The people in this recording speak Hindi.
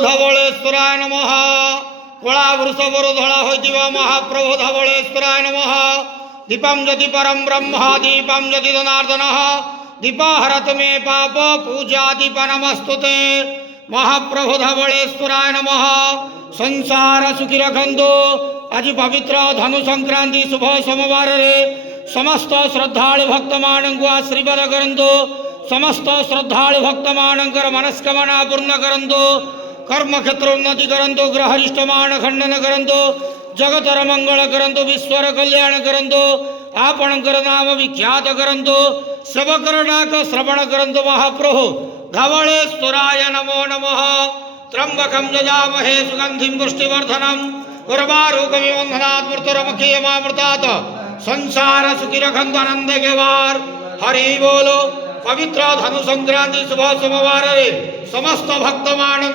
धवलेश्वराय नमः। कला वृषभर धड़ा होइतिबा महाप्रभु धवलेश्वराय नमः। दीपम ज्योति परम ब्रह्म दीपम ज्योति जनार्दन दीप हरत मे पाप पूजा दीप नमस्तुते। महाप्रभु धवलेश्वराय नमः। संसार सुखी रखंतु। आज पवित्र धनु संक्रांति शुभ सोमवार समस्त श्रद्धालु भक्त मानू आशीर्वाद करंतु। समस्त श्रद्धालु भक्त मानकर मनस्कामना पूर्ण करंतु। कर्म क्षेत्र उन्नति करंतु। ग्रहरिष्टमान खंडन करंतु। जगतर मंगल करंतु। विश्वर कल्याण करंतु। आपणकर नाम विख्यात करंतु। सेवकर डाक श्रवण करंतु। महाप्रभु धवलेश्वराय नमो नमः। त्र्यंबकं यजामहे सुगंधिं पुष्टिवर्धनम् उर्वारुकमिव बन्धनात् मृत्युर्मुक्षीयमामृतात्। संसार सुखी रखंतु आनंद के वार। हरि बोलो। पवित्र धनु संक्रांति शुभ सोमवार समस्त भक्त मानू